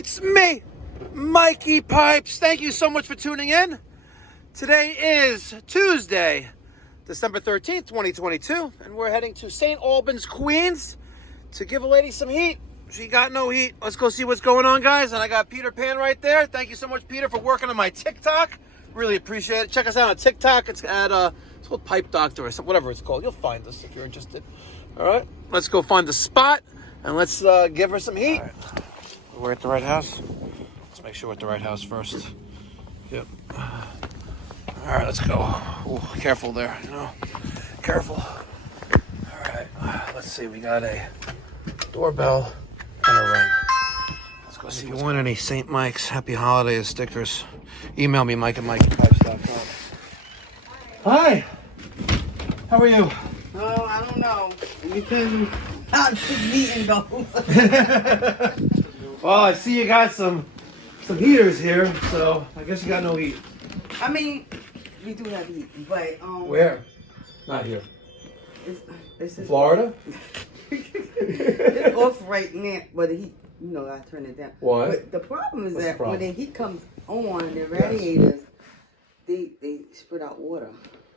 It's me, Mikey Pipes. Thank you so much for tuning in. Today is Tuesday, December 13th, 2022, and we're heading to St. Albans, Queens to give a lady some heat. She got no heat. Let's go see what's going on, guys. And I got Peter Pan right there. Thank you so much, Peter, for working on my TikTok. Really appreciate it. Check us out on TikTok. It's at it's called Pipe Doctor or something, whatever it's called. You'll find us if you're interested. All right, let's go find the spot and let's give her some heat. All right. We're at the right house. Let's make sure we're at the right house first. Yep. All right, let's go. Ooh, careful there, you know. Careful. All right, let's see. We got a doorbell and a ring. Let's go see. If you want any St. Mike's Happy Holidays stickers, email me, Mike at mikeypipes.com. Hi. How are you? Oh, I don't know. You can how this meeting goes. Well, I see you got some heaters here, so I guess you got no heat. I mean, we do have heat, but Where? Not here. It's In Florida? It's off right now, but the heat, you know, I turn it down. Why? But the problem is What's that the problem? when the heat comes on, the radiators, they spit out water.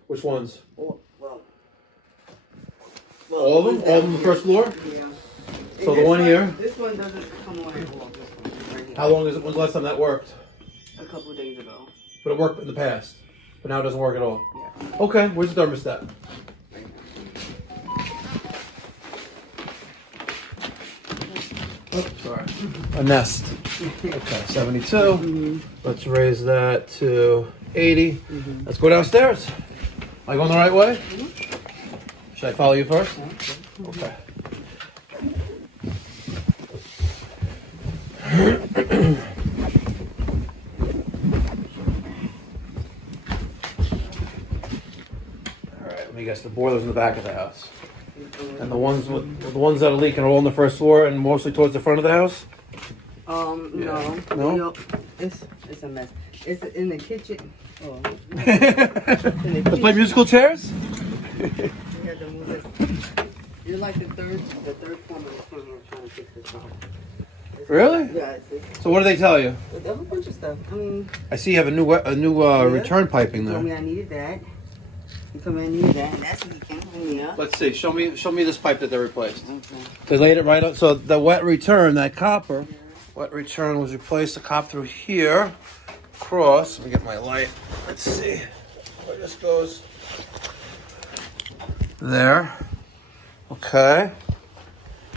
Which ones? Or, well, All of them? All of them on the first floor? Yeah. So And the one here? This one doesn't come on at all. This one right here. How long is it? When's the last time that worked? A couple of days ago. But it worked in the past. But now it doesn't work at all. Yeah. Okay, where's the thermostat? Right now. Oh, sorry. A Nest. Okay, 72. Let's raise that to 80. Let's go downstairs. Am I going the right way? Should I follow you first? Okay. Alright, let me guess, the boiler's in the back of the house. And the ones that are leaking are all on the first floor and mostly towards the front of the house? No. No? Yup. It's a mess. It's in the kitchen. Oh. Let's play musical chairs? We had to move this. You're like the third plumber that's coming here trying to fix this problem. Really? Yeah, So what do they tell you? there's a bunch of stuff. I mean, I see you have a new return piping you told me there. I needed that. You told me I needed that, and that's leaking. Yeah. Let's see. Show me this pipe that they replaced. Okay. They laid it right up. So the wet return, that copper, wet return was replaced. The cop through here, across. Let me get my light. Let's see where this goes. There. Okay.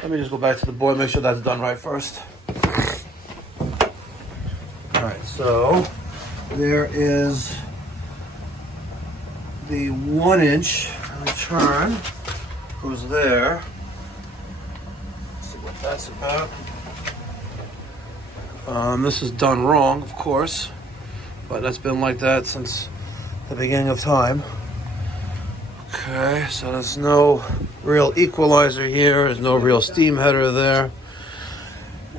Let me just go back to the boiler, make sure that's done right first. All right. So there is the 1-inch return goes there. Let's see what that's about. This is done wrong, of course, but that's been like that since the beginning of time. Okay, so there's no real equalizer here. There's no real steam header there.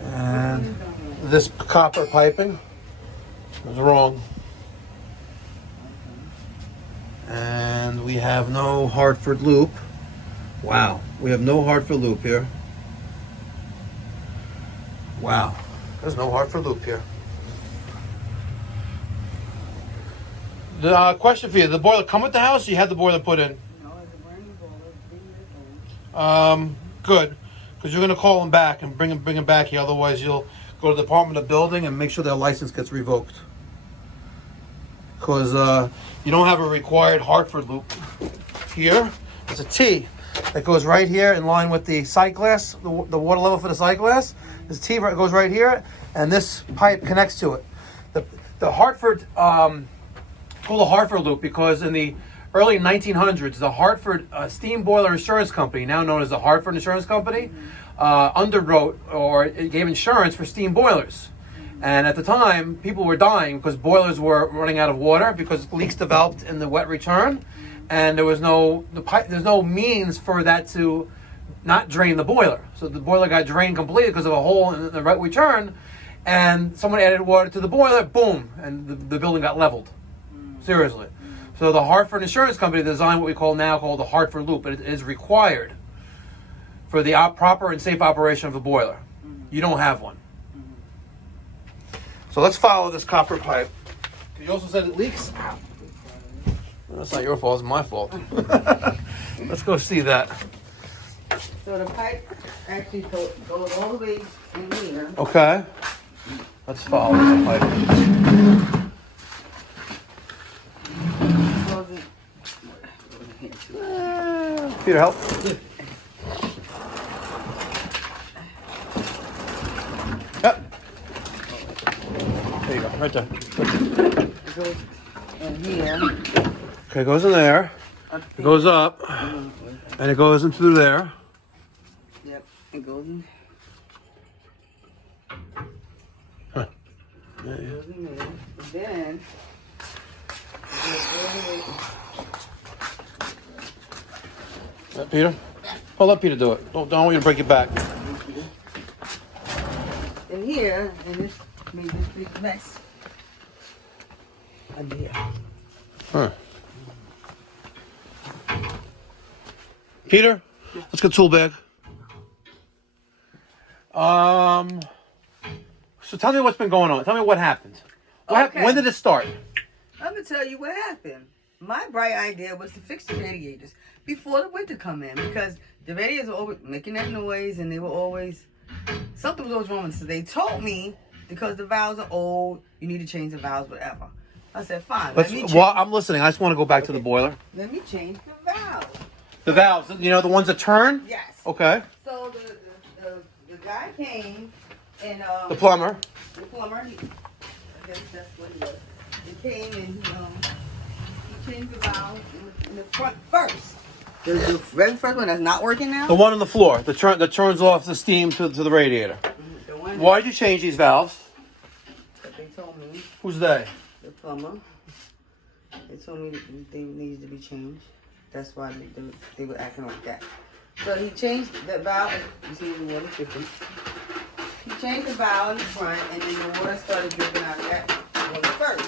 And this copper piping is wrong. And we have no Hartford loop. Wow, we have no Hartford loop here. Wow, there's no Hartford loop here. The question for you: the boiler come with the house? Or you had the boiler put in? No, it's a brand new boiler. Bring this in. Good, because you're gonna call them back and bring them back here. Otherwise, you'll go to the Department of Building and make sure their license gets revoked. Because you don't have a required Hartford loop here. There's a T that goes right here in line with the sight glass, the water level for the sight glass. This T goes right here, and this pipe connects to it. The Hartford, called the Hartford loop because in the early 1900s, the Hartford Steam Boiler Insurance Company, now known as the Hartford Insurance Company, underwrote or it gave insurance for steam boilers. And at the time, people were dying because boilers were running out of water because leaks developed in the wet return, and there was there's no means for that to not drain the boiler. So the boiler got drained completely because of a hole in the wet return, and someone added water to the boiler, boom, and the building got leveled. Seriously. So the Hartford Insurance Company designed what we call the Hartford Loop, but it is required for the proper and safe operation of the boiler. You don't have one. So let's follow this copper pipe. You also said it leaks. Well, that's not your fault. It's my fault. Let's go see that. So the pipe actually goes all the way in here. Okay. Let's follow this pipe. Peter, help. Yep. There you go, right there. It goes in here. Okay, it goes in there. It goes up. And it goes in through there. Yep, it goes in. Huh. It goes in there. Then, it goes all the way. Peter? Hold up, Peter, do it. Don't want you to break your back. In here, and this made this big mess. Under here. Huh. Peter, let's get a tool bag. So tell me what's been going on. Tell me what happened. Okay. When did it start? I'm gonna tell you what happened. My bright idea was to fix the radiators before the winter come in, because the radiators were always making that noise, and they were always, something was always wrong with them. So they told me, because the valves are old, you need to change the valves, whatever. I said, fine. Well, I'm listening. I just want to go back to the boiler. Let me change the valves. The valves, you know, the ones that turn? Yes. Okay. So the guy came, and The plumber. The plumber, I guess that's what he was. He came and he changed the valve in the front first. The very first one that's not working now? The one on the floor that turns off the steam to the radiator. The one Why did you change these valves? that they told me, Who's they? the plumber, they told me that they needed to be changed. That's why they were acting like that. So he changed the valve. You see the water dripping. He changed the valve in the front, and then the water started dripping out of that one first.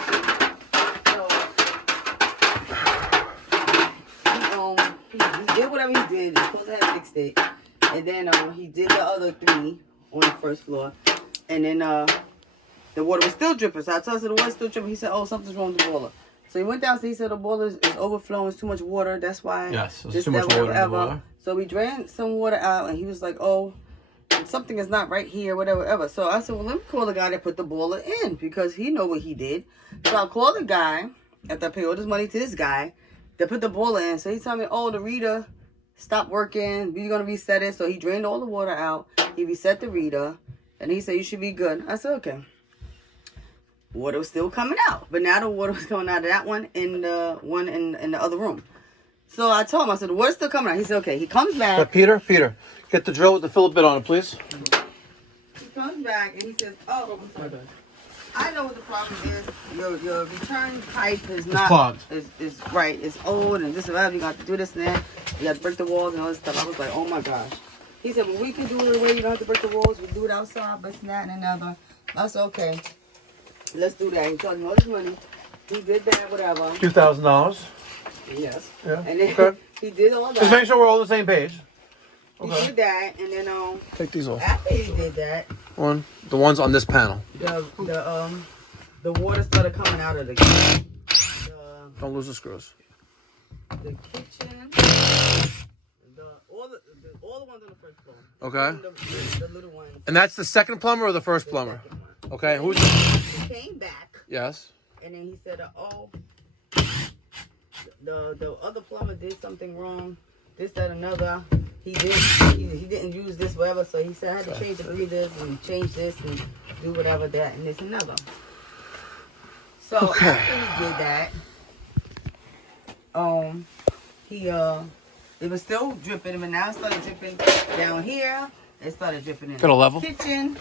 So he did whatever he did. He's supposed to have fixed it, and then he did the other three on the first floor, and then the water was still dripping. So I told him the water's still dripping. He said, "Oh, something's wrong with the boiler." So he went downstairs. He said the boiler is overflowing. It's too much water. That's why. Yes, there's too much water in the boiler. So we drained some water out, and he was like, "Oh, something is not right here, whatever." So I said, "Well, let me call the guy that put the boiler in, because he know what he did." So I called the guy after I paid all this money to this guy that put the boiler in. So he told me, "Oh, the reader stopped working. We're gonna reset it." So he drained all the water out. He reset the reader, and he said, "You should be good." I said, "Okay." Water was still coming out, but now the water was coming out of that one and the one in the other room. So I told him, I said, "The water's still coming out." He said, "Okay." He comes back. But Peter, get the drill with the Philip bit on it, please. He comes back and he says, "Oh, I know what the problem is. Your return pipe is not clogged. Is right. It's old and this and that. You got to do this and that. You got to break the walls and all this stuff." I was like, "Oh my gosh." He said, "Well, we can do it the way you don't have to break the walls. We do it outside, but and that and another." I said, "Okay, let's do that." He told me all this money. He did that, whatever. $2,000. Yes. Yeah. And then Okay. he did all that. Just make sure we're all on the same page. He did that, and then Take these off. after he did that, The ones on this panel. the water started coming out of the Don't lose the screws. the kitchen, all the ones on the first floor. Okay. And the little ones. And that's the second plumber or the first plumber? Okay. Who's? He came back, Yes. and then he said, "Oh, the other plumber did something wrong. This, that, another. He didn't use this, whatever. So he said I had to change the breathers and change this and do whatever that and this and another." So after he did that, it was still dripping, but now it started dripping down here. It started dripping in Got a level? the kitchen.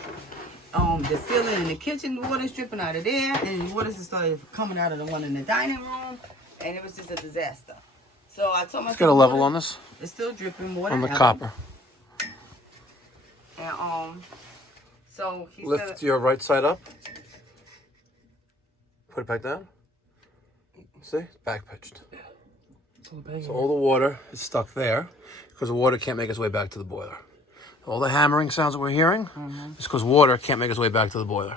The ceiling in the kitchen, the water's dripping out of there, and the water just started coming out of the one in the dining room, and it was just a disaster. So I told myself, Let's get a level on this. It's still dripping more On than the ever. copper. And so he Lift said, your right side up. Put it back down. See? It's back pitched. So all the water is stuck there because the water can't make its way back to the boiler. All the hammering sounds that we're hearing is because water can't make its way back to the boiler.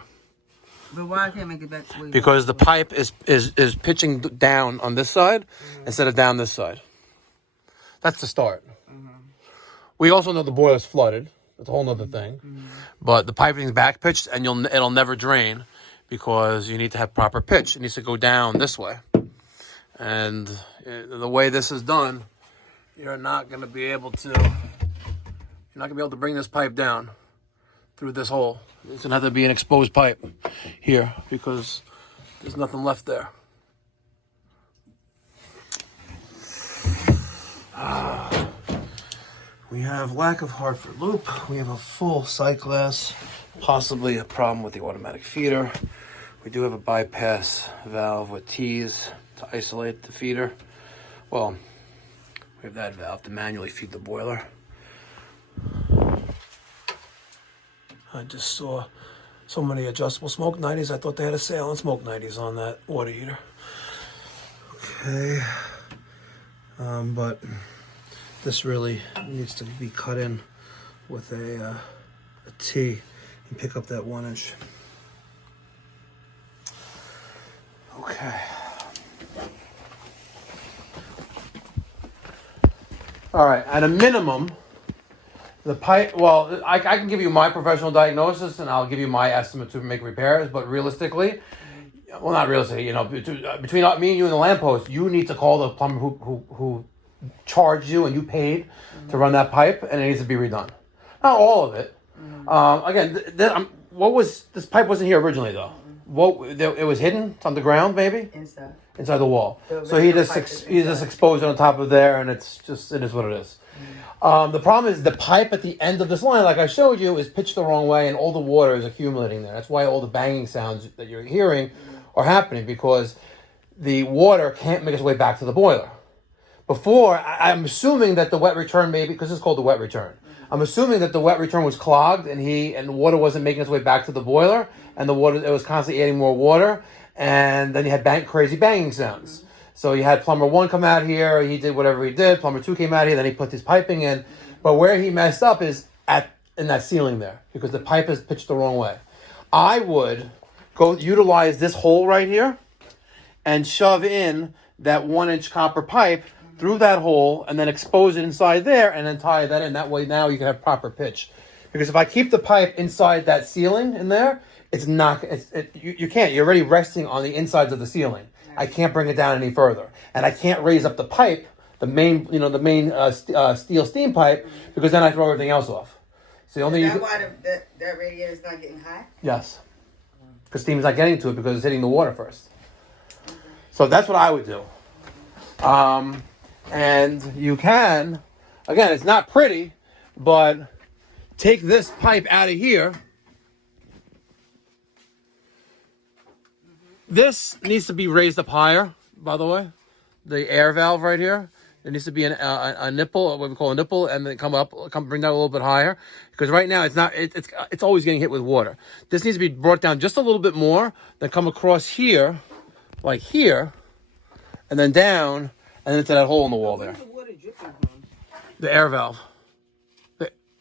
But why I can't make it back? Because the pipe is pitching down on this side instead of down this side. That's the start. We also know the boiler's flooded. That's a whole other thing. But the piping's back pitched, and it'll never drain because you need to have proper pitch. It needs to go down this way. And the way this is done, you're not going to be able to bring this pipe down through this hole. It's going to have to be an exposed pipe here because there's nothing left there. We have lack of Hartford loop. We have a full sight glass, possibly a problem with the automatic feeder. We do have a bypass valve with T's to isolate the feeder. Well, we have that valve to manually feed the boiler. I just saw so many adjustable smoke 90s. I thought they had a sale on smoke 90s on that water heater. Okay. But this really needs to be cut in with a T and pick up that 1 inch. Okay. All right, at a minimum, the pipe, well, I can give you my professional diagnosis and I'll give you my estimate to make repairs, but realistically, well, not realistically, you know, between me and you and the lamppost, you need to call the plumber who charged you and you paid to run that pipe, and it needs to be redone. Not all of it. Again, this pipe wasn't here originally, though. It was hidden. It's on the ground, maybe? Inside the wall. So he just exposed it on top of there, and it is what it is. The problem is the pipe at the end of this line, like I showed you, is pitched the wrong way, and all the water is accumulating there. That's why all the banging sounds that you're hearing are happening, because the water can't make its way back to the boiler. Before, I'm assuming that the wet return, maybe, because it's called the wet return. I'm assuming that the wet return was clogged, and the water wasn't making its way back to the boiler, and it was constantly adding more water, and then you had crazy banging sounds. So you had plumber 1 come out here, he did whatever he did, plumber 2 came out here, then he put his piping in. But where he messed up is in that ceiling there, because the pipe is pitched the wrong way. I would go utilize this hole right here and shove in that 1 inch copper pipe through that hole and then expose it inside there and then tie that in. That way now you can have proper pitch. Because if I keep the pipe inside that ceiling in there, you can't. You're already resting on the insides of the ceiling. I can't bring it down any further. And I can't raise up the pipe, the main steel steam pipe, because then I throw everything else off. So Is that why that radiator is not getting hot? Yes. Because steam's not getting to it because it's hitting the water first. So that's what I would do. And you can, again, it's not pretty, but take this pipe out of here. This needs to be raised up higher, by the way. The air valve right here. There needs to be a nipple, what we call a nipple, and then bring that a little bit higher. Because right now it's always getting hit with water. This needs to be brought down just a little bit more, then come across here, like here, and then down, and into that hole in the wall there. Where's the water dripping from? The air valve.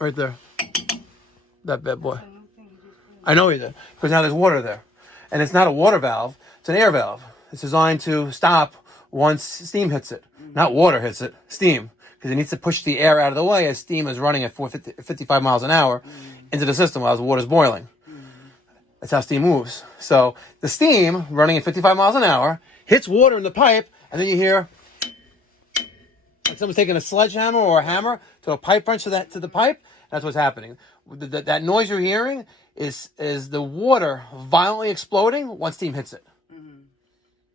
Right there. That bad boy. I know he did. Because now there's water there. And it's not a water valve, it's an air valve. It's designed to stop once steam hits it. Not water hits it, steam. Because it needs to push the air out of the way as steam is running at 55 miles an hour into the system while the water's boiling. That's how steam moves. So the steam running at 55 miles an hour hits water in the pipe, and then you hear like someone's taking a sledgehammer or a hammer to a pipe wrench to the pipe. That's what's happening. That noise you're hearing is the water violently exploding once steam hits it.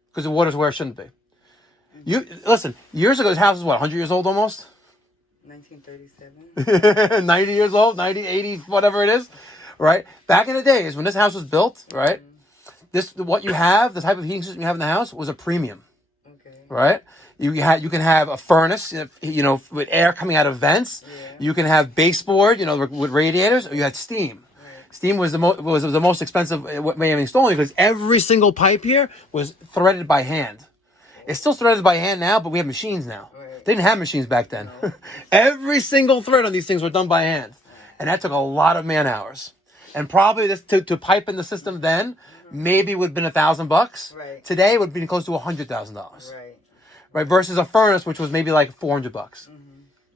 Because the water's where it shouldn't be. Listen, years ago, this house is what, 100 years old almost? 1937. 90 years old, 90, 80, whatever it is, right? Back in the days when this house was built, right? The type of heating system you have in the house was a premium. Okay. Right? You can have a furnace, with air coming out of vents. Yeah. You can have baseboard, with radiators, or you had steam. Right. Steam was the most expensive way of installing, because every single pipe here was threaded by hand. It's still threaded by hand now, but we have machines now. Right. They didn't have machines back then. No. Every single thread on these things were done by hand. And that took a lot of man hours. And probably this to pipe in the system then maybe would have been $1,000. Right. Today it would be close to $100,000. Right. Right, versus a furnace which was maybe like $400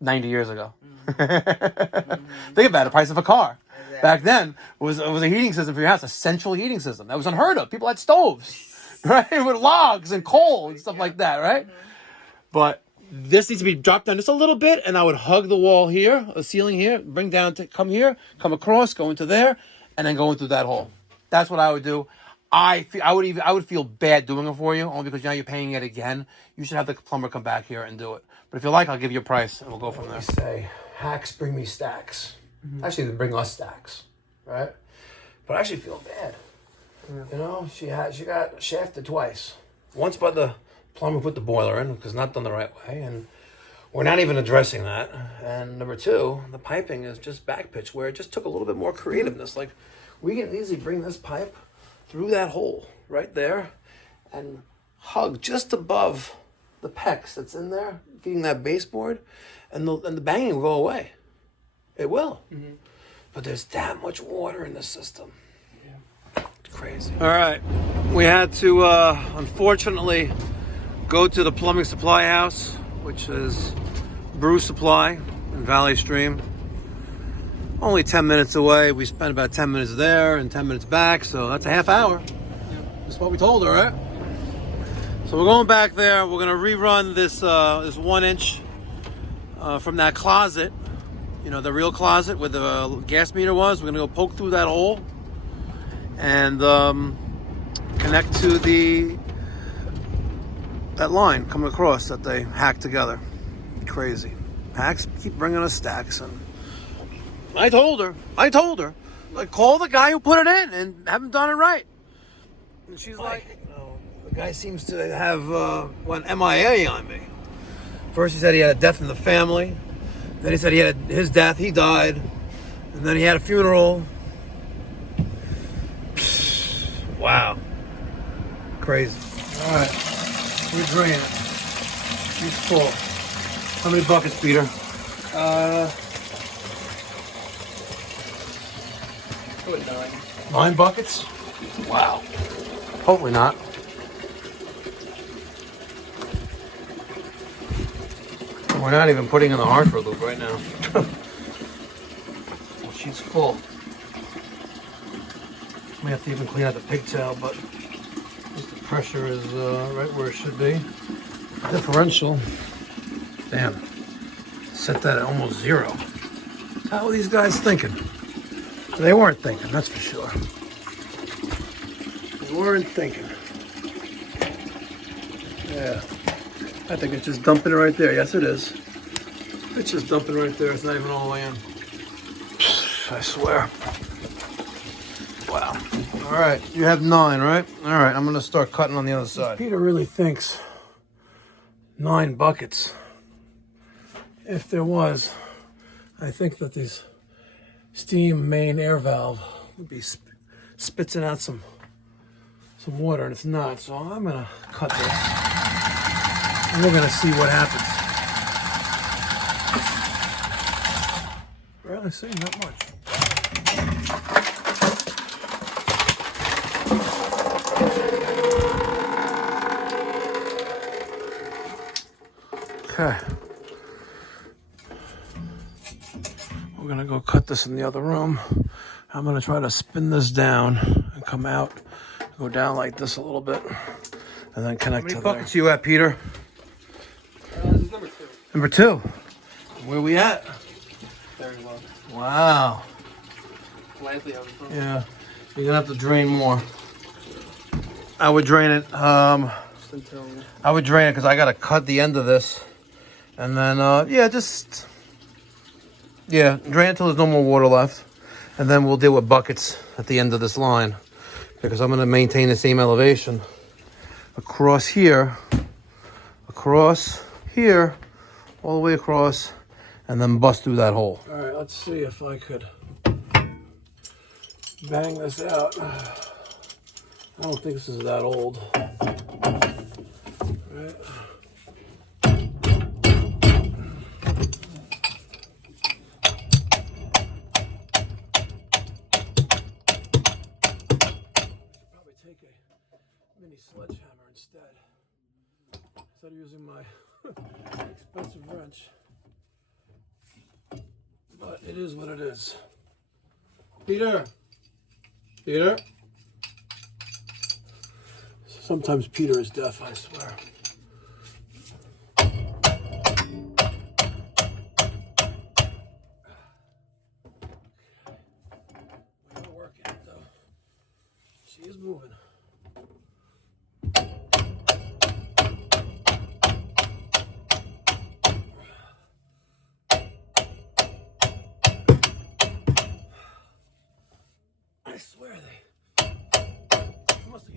90 years ago. Think about it, price of a car. Exactly. Back then it was a heating system for your house, a central heating system. That was unheard of. People had stoves, right, with logs and coal and stuff like that, right? But this needs to be dropped down just a little bit, and I would hug the wall here, the ceiling here, bring down to come here, come across, go into there, and then go into that hole. That's what I would do. I would feel bad doing it for you, only because now you're paying it again. You should have the plumber come back here and do it. But if you like, I'll give you a price, and we'll go from there. Say, hacks bring me stacks. Actually, they bring us stacks, right? But I actually feel bad. You know, she got shafted twice. Once by the plumber put the boiler in, because not done the right way, and we're not even addressing that. And number two, the piping is just back pitch, where it just took a little bit more creativeness. Like, we can easily bring this pipe through that hole right there and hug just above the PEX that's in there, feeding that baseboard, and the banging will go away. It will. But there's that much water in the system. It's crazy. All right. We had to, unfortunately, go to the plumbing supply house, which is Brew Supply in Valley Stream. Only 10 minutes away. We spent about 10 minutes there and 10 minutes back, so that's a half hour. That's what we told her, right? So we're going back there. We're gonna rerun this 1 inch from that closet. You know, the real closet where the gas meter was. We're gonna go poke through that hole and connect to that line coming across that they hacked together. Crazy. Hacks keep bringing us stacks, and I told her, like, call the guy who put it in and haven't done it right. And she's like, no, the guy seems to have went MIA on me. First he said he had a death in the family. Then he said he had his death, he died. And then he had a funeral. Wow. Crazy. All right, we're draining it. She's full. How many buckets, Peter? 9 buckets? Wow. Hopefully not. We're not even putting in the Hartford loop right now. Well, she's full. May have to even clean out the pigtail, but the pressure is right where it should be. Differential. Damn. Set that at almost 0. How are these guys thinking? They weren't thinking, that's for sure. They weren't thinking. Yeah. I think it's just dumping it right there. Yes, it is. It's just dumping right there. It's not even all the way in. I swear. Wow. All right. You have 9, right? All right. I'm going to start cutting on the other side. Peter really thinks 9 buckets. If there was, I think that these steam main air valve would be spitting out some water, and it's not. So I'm going to cut this. And we're gonna see what happens. Barely seeing that much. Okay. We're gonna go cut this in the other room. I'm gonna try to spin this down and come out, go down like this a little bit, and then connect to there. How many buckets you at, Peter? This is number 2. Number 2. Where we at? Very well. Wow. Slightly over. Yeah. You're gonna have to drain more. I would drain it. I would drain it because I gotta cut the end of this, and then drain until there's no more water left, and then we'll deal with buckets at the end of this line, because I'm gonna maintain the same elevation across here, across here, all the way across, and then bust through that hole. All right, let's see if I could bang this out. I don't think this is that old. Right. take a mini sledgehammer instead of using my expensive wrench. But it is what it is. Peter! Peter? Sometimes Peter is deaf, I swear. We're not working it though. She is moving. I swear they must have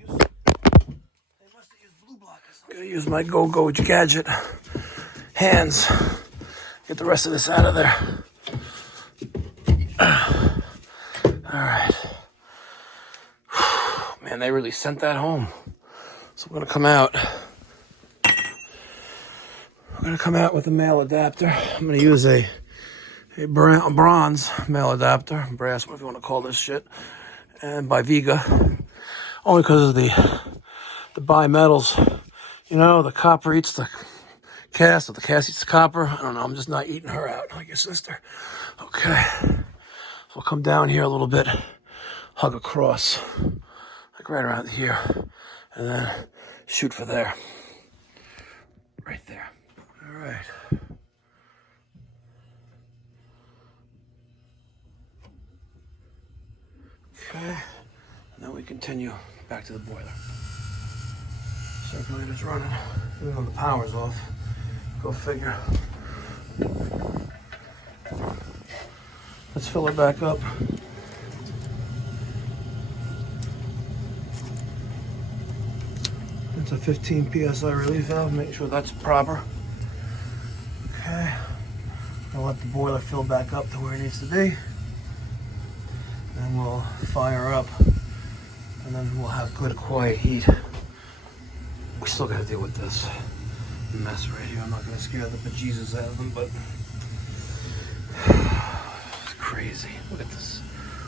used blue blockers. I'm gonna use my go-go gadget hands. Get the rest of this out of there. All right. Man, they really sent that home. So we're gonna come out. We're gonna come out with a male adapter. I'm gonna use a bronze male adapter, brass, whatever you want to call this shit, and by Viga, only because of the bimetals. You know, the copper eats the cast, or the cast eats the copper. I don't know. I'm just not eating her out like your sister. Okay, so we'll come down here a little bit, hug across, like right around here, and then shoot for there, right there. All right. Okay, and then we continue back to the boiler. Circulator's running, even though the power's off. Go figure. Let's fill it back up. It's a 15 psi relief valve, make sure that's proper. Okay, I'll let the boiler fill back up to where it needs to be. Then we'll fire up, and then we'll have good quiet heat. We still gotta deal with this mess right here. I'm not gonna scare the bejesus out of them, but it's crazy. Look at this.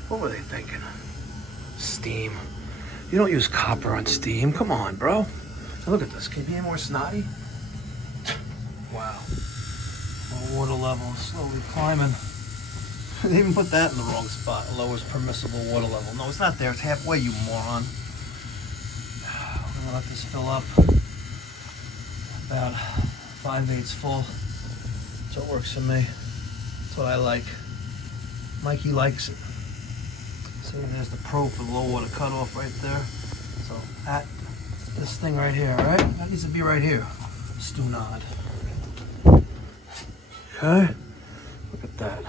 What were they thinking? Steam. You don't use copper on steam. Come on, bro. Look at this. Can you be any more snotty? Wow. Well, water level is slowly climbing. They even put that in the wrong spot. Lowest permissible water level. No, it's not there. It's halfway, you moron. We're gonna let this fill up. About 5/8 full. So it works for me. That's what I like. Mikey likes it. See, there's the pro for the low water cutoff right there. So at this thing right here, right? That needs to be right here. Stunad. Okay. Look at that.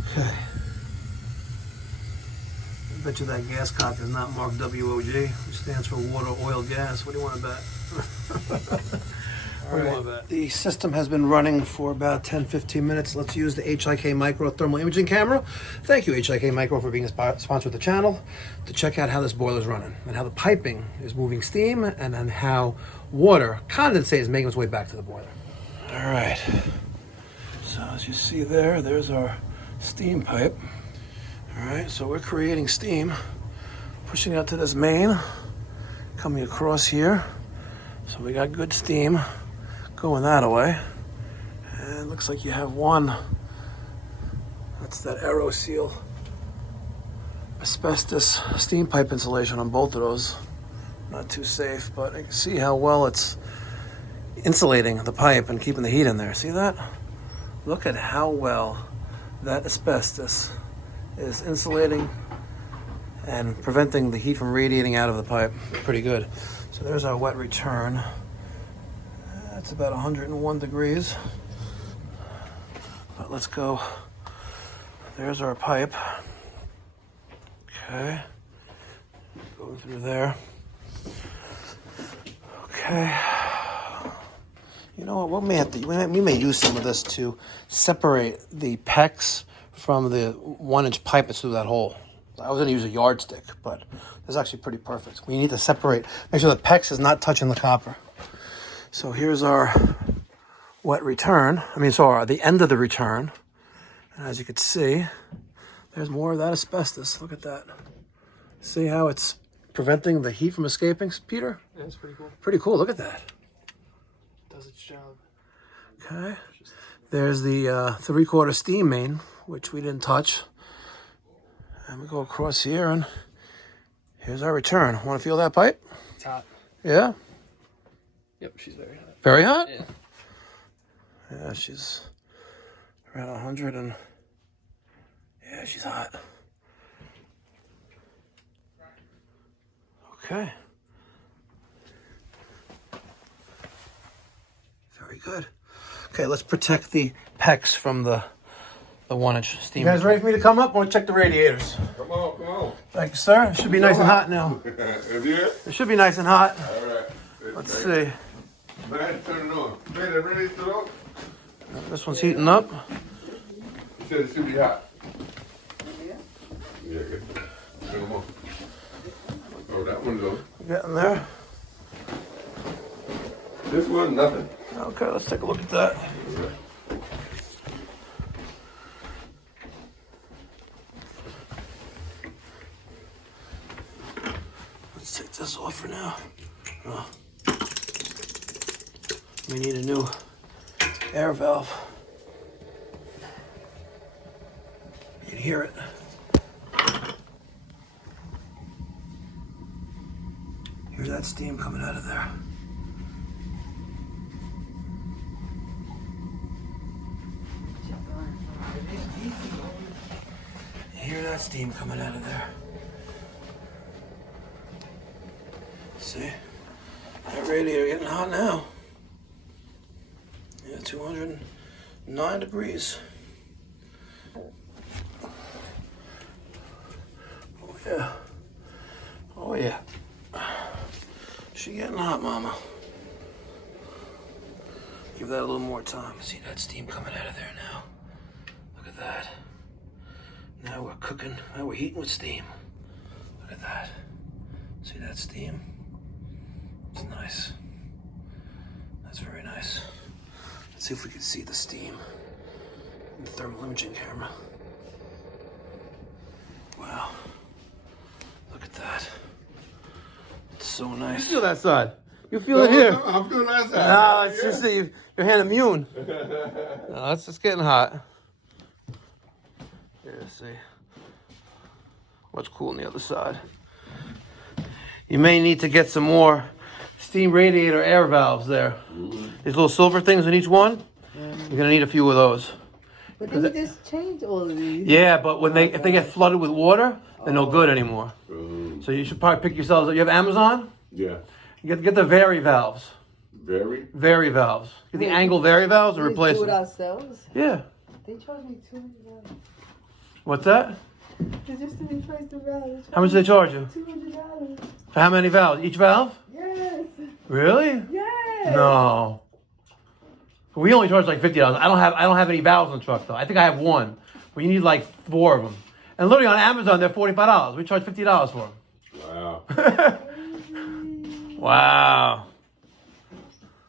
Okay. I bet you that gas cock is not marked WOG, which stands for water, oil, gas. What do you want to bet? All right. The system has been running for about 10-15 minutes. Let's use the HIK Micro thermal imaging camera. Thank you, HIK Micro, for being a sponsor of the channel, to check out how this boiler is running and how the piping is moving steam, and then how water condensate is making its way back to the boiler. All right. So as you see there, there's our steam pipe. All right, so we're creating steam, pushing out to this main, coming across here. So we got good steam going that way. And it looks like you have one. That's that Aero Seal asbestos steam pipe insulation on both of those. Not too safe, but you can see how well it's insulating the pipe and keeping the heat in there. See that? Look at how well that asbestos is insulating and preventing the heat from radiating out of the pipe. Pretty good. So there's our wet return. That's about 101 degrees. But let's go. There's our pipe. Okay. Go through there. Okay. You know what? We may use some of this to separate the PEX from the 1-inch pipe that's through that hole. I was going to use a yardstick, but it's actually pretty perfect. We need to separate, make sure the PEX is not touching the copper. So here's our wet return. The end of the return. And as you can see, there's more of that asbestos. Look at that. See how it's preventing the heat from escaping, Peter? Yeah, it's pretty cool. Pretty cool. Look at that. Does its job. Okay. There's the 3/4 steam main, which we didn't touch. And we go across here, and here's our return. Want to feel that pipe? It's hot. Yeah? Yep, she's very hot. Very hot? Yeah. Yeah, she's around 100 and... Yeah, she's hot. Okay. Very good. Okay, let's protect the pecs from the 1-inch steam. You guys ready for me to come up? I want to check the radiators. Come on. Thank you, sir. It should be nice and hot now. Is it? It should be nice and hot. All right. Let's see. Man, turn it on. Man, that really stood up. This one's heating up. You said it should be hot. Yeah, good. Turn them on. Oh, that one's on. Getting there. This one, nothing. Okay, let's take a look at that. Yeah. Let's take this off for now. Oh. We need a new air valve. You can hear it. Hear that steam coming out of there. You hear that steam coming out of there. See? That radiator getting hot now. Yeah, 209 degrees. Oh yeah. Oh yeah. She getting hot, mama. Give that a little more time. See that steam coming out of there now. Look at that. Now we're cooking. Now we're heating with steam. Look at that. See that steam? It's nice. That's very nice. Let's see if we can see the steam in the thermal imaging camera. Wow. Look at that. It's so nice. You feel that side. You feel it here. I'm feeling that side. No, it's just that your hand immune. No, it's just getting hot. Yeah, see. What's cool on the other side. You may need to get some more steam radiator air valves there. These little silver things in each one. You're gonna need a few of those. But then you just change all of these. Yeah, but when if they get flooded with water, they're no good anymore. So you should probably pick yourselves up. You have Amazon? Yeah. Get the vary valves. Very? Vary valves. Get the angle vary valves and We replace do it them. ourselves. Yeah. They charge me $200. What's that? Just to replace the valve. How much do they charge you? $200. For how many valves? Each valve? Yes. Really? Yes. No. We only charge like $50. I don't have any valves on the truck though. I think I have one. But you need like 4 of them. And literally on Amazon they're $45. We charge $50 for them. Wow.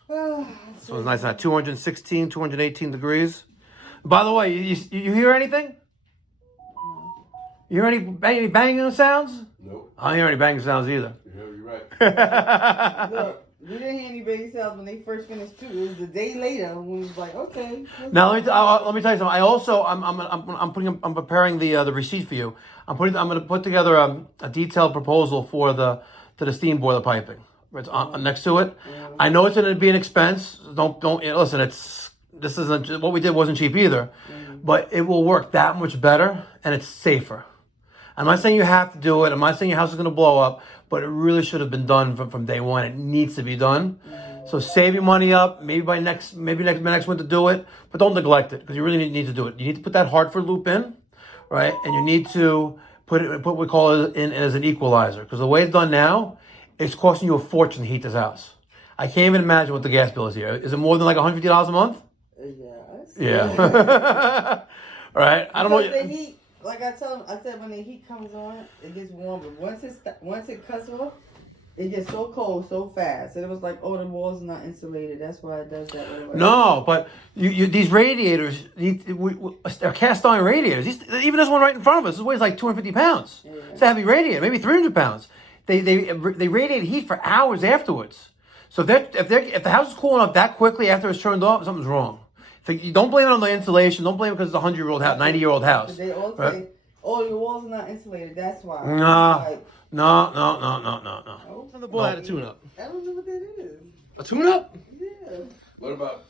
Wow. So it's nice. 216, 218 degrees. By the way, you hear anything? You hear any banging sounds? Nope. I don't hear any banging sounds either. Yeah, you're right. Look, we didn't hear any baby sounds when they first finished too. It was the day later when we was like, okay. Now let me tell you something. I also I'm preparing the receipt for you. I'm going to put together a detailed proposal for the steam boiler piping. It's on, next to it. I know it's going to be an expense. Don't listen. This isn't what we did wasn't cheap either, but it will work that much better and it's safer. I'm not saying you have to do it. I'm not saying your house is going to blow up, but it really should have been done from day one. It needs to be done. So save your money up. Maybe next winter do it, but don't neglect it because you really need to do it. You need to put that Hartford loop in, right? And you need to put what we call it in as an equalizer because the way it's done now, it's costing you a fortune to heat this house. I can't even imagine what the gas bill is here. Is it more than like $150 a month? Yes. Yeah. All right. I don't know. The heat, like I said when the heat comes on, it gets warm. But once it cuts off, it gets so cold so fast. And it was like, oh, the wall's not insulated. That's why it does that. No, but these radiators, they're cast iron radiators. Even this one right in front of us, this weighs like 250 pounds. Yeah. It's a heavy radiator, maybe 300 pounds. They radiate heat for hours afterwards. So if the house is cooling up that quickly after it's turned off, something's wrong. You don't blame it on the insulation. Don't blame it because it's a 100-year-old house, 90-year-old house. They all say, oh, your walls are not insulated. That's why. No. The boy had a tune-up. I don't know what that is. A tune-up? Yeah. What about?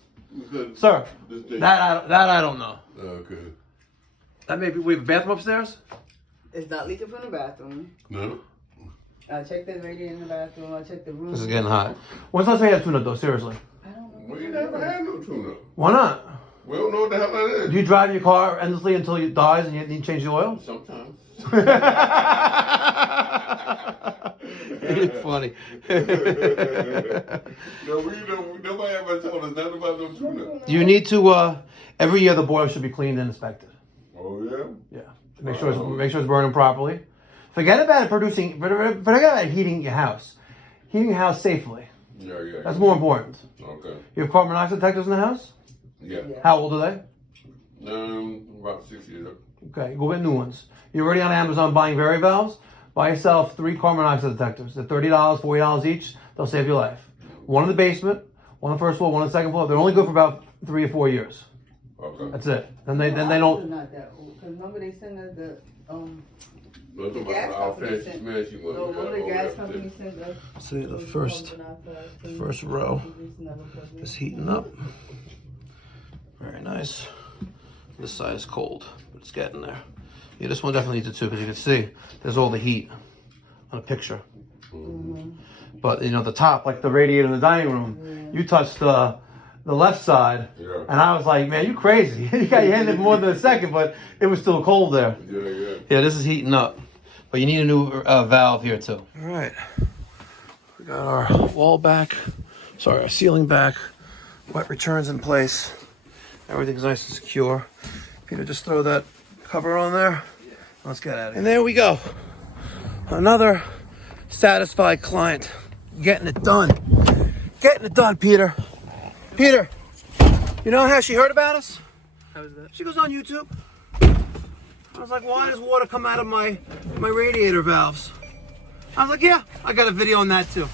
Sir, that I don't know. Okay. That maybe we have a bathroom upstairs. It's not leaking from the bathroom. No. I checked the radiator in the bathroom. I checked the room. This is getting hot. When's the last time you had a tune-up though? Seriously. I don't know. We never had no tune-up. Why not? We don't know what the hell that is. Do you drive your car endlessly until it dies and you need to change the oil? Sometimes. It's funny. No, nobody ever told us nothing about no tune-up. You need to every year the boiler should be cleaned and inspected. Oh yeah. Yeah. Make sure it's burning properly. Forget about it forget about heating your house. Heating your house safely. Yeah. That's more important. Okay. You have carbon monoxide detectors in the house? Yeah. How old are they? About 6 years old. Okay, go get new ones. You're already on Amazon buying Vari valves. Buy yourself 3 carbon monoxide detectors. They're $30, $40 each. They'll save your life. One in the basement, one on the first floor, one on the second floor. They're only good for about 3 or 4 years. Okay. That's it. Then they don't. Not that old. Because remember they sent us the gas company sent. One of the gas companies sent us. See the first row is heating up. Very nice. This side is cold, but it's getting there. Yeah, this one definitely needs it too, because you can see there's all the heat on a picture. Mm-hmm. But you know, the top, like the radiator in the dining room, you touched the left side, and I was like, man, you crazy. You got your hand in more than a second, but it was still cold there. Yeah, this is heating up. But you need a new valve here too. All right. We got our wall back. Sorry, our ceiling back. Wet returns in place. Everything's nice and secure. Peter, just throw that cover on there. Let's get at it. And there we go. Another satisfied client. Getting it done. Getting it done, Peter. Peter, you know how she heard about us? How is that? She goes on YouTube. I was like, why does water come out of my radiator valves? I was like, yeah, I got a video on that too.